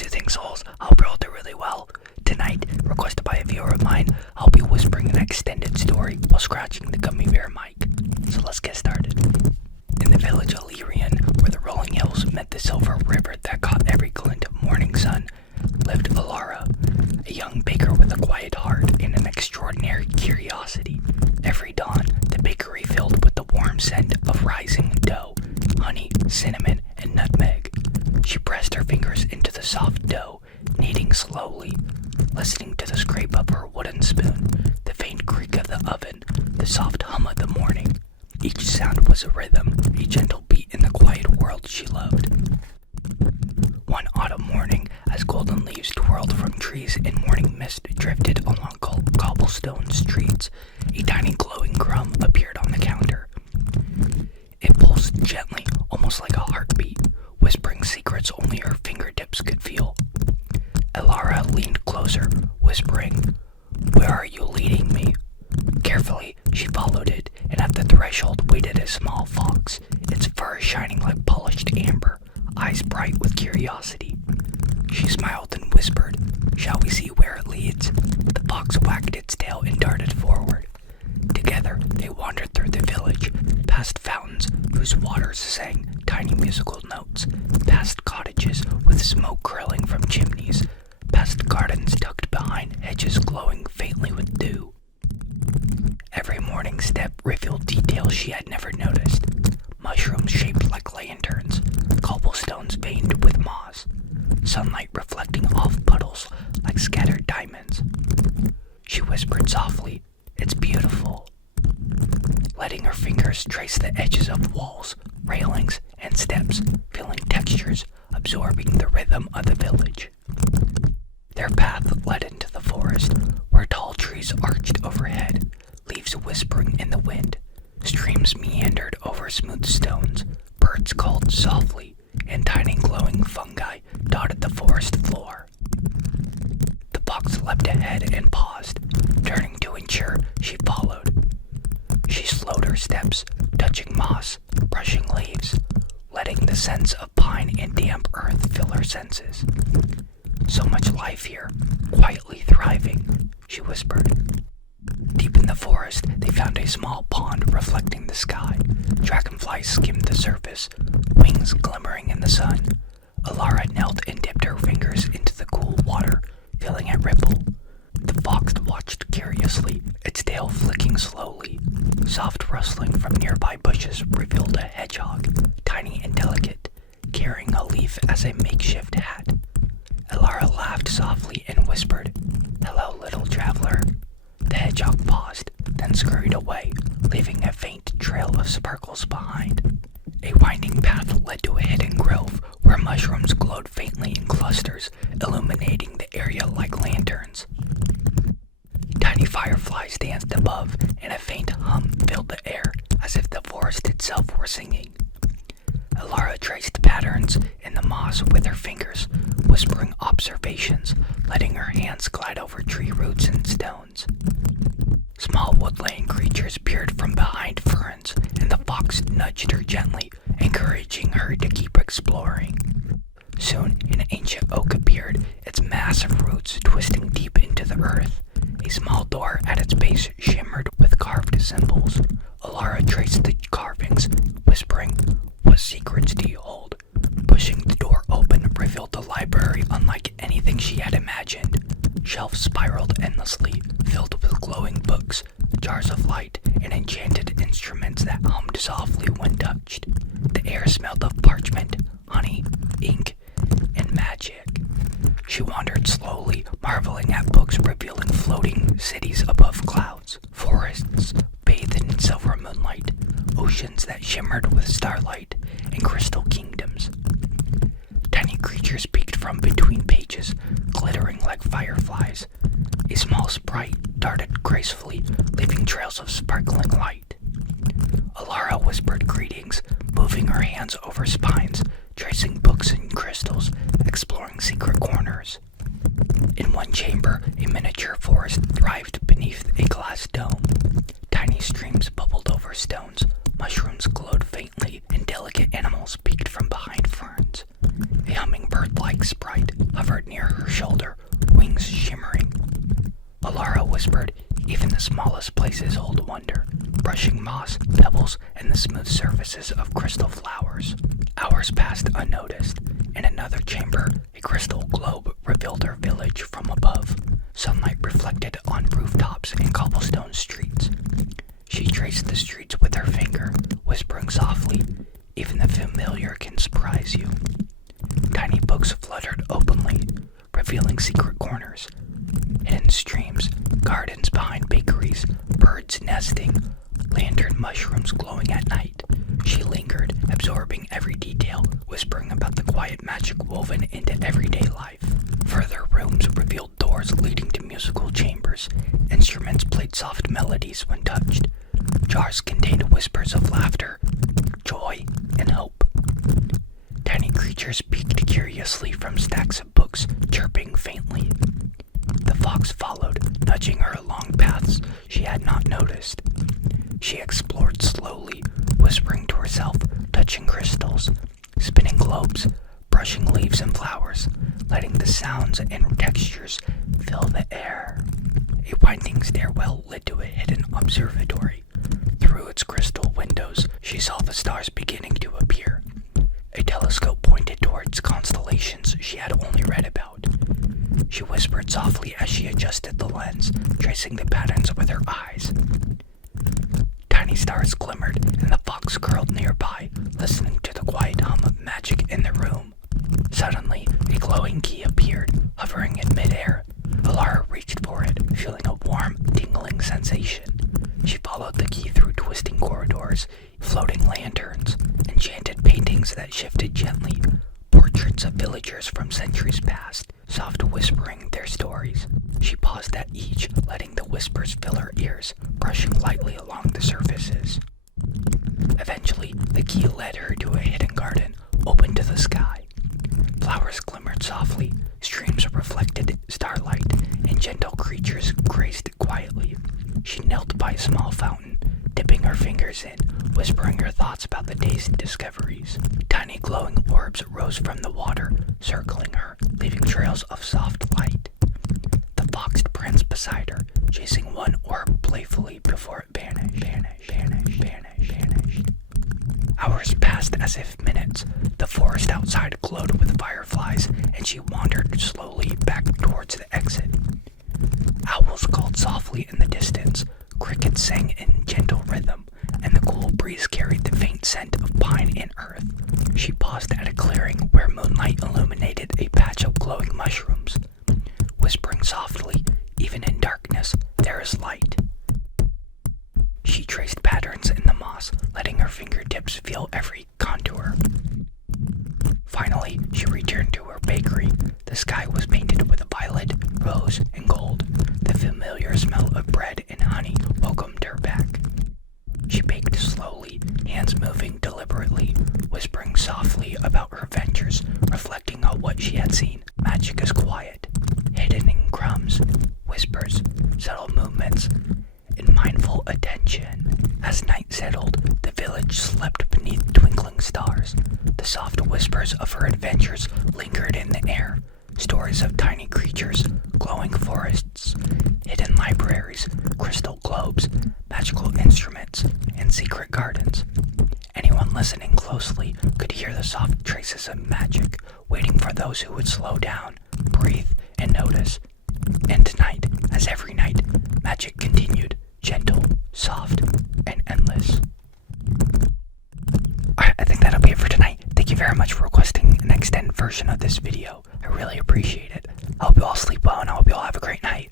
soothing souls. Hope you're all doing really well. Tonight, requested by a viewer of mine, I'll be whispering an extended story while scratching the gummy bear mic. So let's get started. In the village of Elarah, where the rolling hills met the silver river that caught every glint of morning sun, lived Elarah, a young baker with a quiet heart and an extraordinary curiosity. Every dawn, the bakery filled with the warm scent of rising dough, honey, cinnamon, and nutmeg. She pressed her fingers into the soft dough, kneading slowly, listening to the scrape of her wooden spoon, the faint creak of the oven, the soft hum of the morning. Each sound was a rhythm, a gentle beat in the quiet world she loved. One autumn morning, as golden leaves twirled from trees and morning mist drifted along cobblestone streets, a tiny glowing crumb appeared on the counter. It pulsed gently, almost like a heartbeat, whispering secrets only her fingertips could feel. Elarah leaned closer, whispering, "Where are you leading me?" Carefully, she followed it, and at the threshold waited a small fox, its fur shining like polished amber, eyes bright with curiosity. She smiled and whispered, "Shall we see where it leads?" The fox wagged its tail and darted forward. Together, they wandered through the village, past fountains whose waters sang tiny musical notes, past cottages with smoke curling from chimneys, past gardens tucked behind hedges glowing faintly with dew. Every morning step revealed details she had never noticed. Mushrooms shaped like lanterns, cobblestones veined with moss, sunlight reflecting off puddles like scattered diamonds. She whispered softly, "It's beautiful," letting her fingers trace the edges of walls, railings, and steps, feeling textures, absorbing the rhythm of the village. Their path led into the forest, where tall trees arched overhead, leaves whispering in the wind. Streams meandered over smooth stones, birds called softly, and tiny glowing fungi dotted the forest floor. The fox leapt ahead and paused, turning to ensure she followed. She slowed her steps, touching moss, brushing leaves, letting the scents of pine and damp earth fill her senses. "So much life here, quietly thriving," she whispered. Deep in the forest, they found a small pond reflecting the sky. Dragonflies skimmed the surface, wings glimmering in the sun. Elarah knelt and dipped her fingers into the cool water, feeling it ripple. The fox watched curiously, its tail flicking slowly. Soft rustling from nearby bushes revealed a hedgehog, tiny and delicate, carrying a leaf as a makeshift hat. Elarah laughed softly and whispered, "Hello, little traveler." The hedgehog paused, then scurried away, leaving a faint trail of sparkles behind. A winding path led to a hidden grove where mushrooms glowed faintly in clusters, illuminating the area like lanterns. Tiny fireflies danced above, and a faint hum filled the air, as if the forest itself were singing. Elarah traced patterns in the moss with her fingers, whispering observations, letting her hands glide over tree roots and stones. Small woodland creatures peered from behind ferns, and the fox nudged her gently, encouraging her to keep exploring. Soon, an ancient oak appeared, its massive roots twisting deep into the earth. A small door at its base shimmered with carved symbols. Elarah traced the carvings, whispering, "What secrets do you hold?" Pushing the door open revealed a library unlike anything she had imagined. Shelves spiraled endlessly, filled with glowing books, jars of light, and enchanted instruments that hummed softly when touched. The air smelled of parchment, honey, ink, and magic. She wandered slowly, marveling at books revealing floating cities above clouds, forests bathed in silver moonlight, oceans that shimmered with starlight, and crystal kingdoms. Tiny creatures peeked from between pages, glittering like fireflies. A small sprite darted gracefully, leaving trails of sparkling light. Elarah whispered greetings, moving her hands over spines, tracing books and crystals, exploring secret corners. In one chamber, a miniature forest thrived beneath a glass dome. Tiny streams bubbled over stones, mushrooms glowed faintly, and delicate animals peeked from behind ferns. A hummingbird-like sprite hovered shoulder, wings shimmering. Elarah whispered, "Even the smallest places hold wonder," brushing moss, pebbles, and the smooth surfaces of crystal flowers. Hours passed unnoticed. In another chamber, a crystal globe revealed her village from above. Sunlight reflected on rooftops and cobblestone streets. She traced the streets with her finger, whispering softly, "Even the familiar can surprise you." Tiny books fluttered openly, revealing secret corners, hidden streams, gardens behind bakeries, birds nesting, lantern mushrooms glowing at night. She lingered, absorbing every detail, whispering about the quiet magic woven into everyday life. Further rooms revealed doors leading to musical chambers. Instruments played soft melodies when touched. Jars contained whispers of laughter, joy, and hope. Tiny creatures peeked curiously from stacks of books, chirping faintly. The fox followed, nudging her along paths she had not noticed. She explored slowly, whispering to herself, touching crystals, spinning globes, brushing leaves and flowers, letting the sounds and textures fill the air. A winding stairwell led to a hidden observatory. Through its crystal windows, she saw the stars beginning to appear. A telescope pointed towards constellations she had only read about. She whispered softly as she adjusted the lens, tracing the patterns with her eyes. Tiny stars glimmered, and the fox curled nearby, listening to the quiet hum of magic in the room. Suddenly, a glowing key appeared, hovering in midair. Elarah reached for it, feeling a warm, tingling sensation. She followed the key through twisting corridors, floating lanterns, enchanted paintings that shifted gently, portraits of villagers from centuries past, soft whispering their stories. She paused at each, letting the whispers fill her ears, brushing lightly along the surfaces. Eventually, the key led her to a hidden garden, open to the sky. Flowers glimmered softly, streams reflected starlight, and gentle creatures grazed quietly. She knelt by a small fountain, dipping her fingers in, whispering her thoughts about the day's discoveries. Tiny glowing orbs rose from the water, circling her, leaving trails of soft light. The fox pranced beside her, chasing one orb playfully before it vanished. Hours passed as if minutes. The forest outside glowed with fireflies, and she wandered slowly back towards the exit. Owls called softly in the distance, crickets sang in gentle rhythm, and the cool breeze carried the faint scent of pine and earth. She paused at a clearing where moonlight illuminated a patch of glowing mushrooms. Whispering softly, "Even in darkness, there is light." She traced patterns in the moss, letting her fingertips feel every contour. Finally, she returned to her bakery. The sky was painted with violet, rose, and gold. The familiar smell of bread and honey welcomed her back. She baked slowly, hands moving deliberately, whispering softly about her ventures, reflecting on what she had seen. Magic is quiet, hidden in crumbs, whispers, subtle movements, and mindful attention. As night settled, the village slept beneath twinkling stars. The soft whispers of her adventures lingered in the air. Stories of tiny creatures, glowing forests, hidden libraries, crystal globes, magical instruments, and secret gardens. Anyone listening closely could hear the soft traces of magic, waiting for those who would slow down, breathe, and notice. And tonight, as every night, magic continued, gentle, soft, and endless. Alright, I think that'll be it for tonight. Thank you very much for requesting an extended version of this video. I really appreciate it. I hope you all sleep well, and I hope you all have a great night.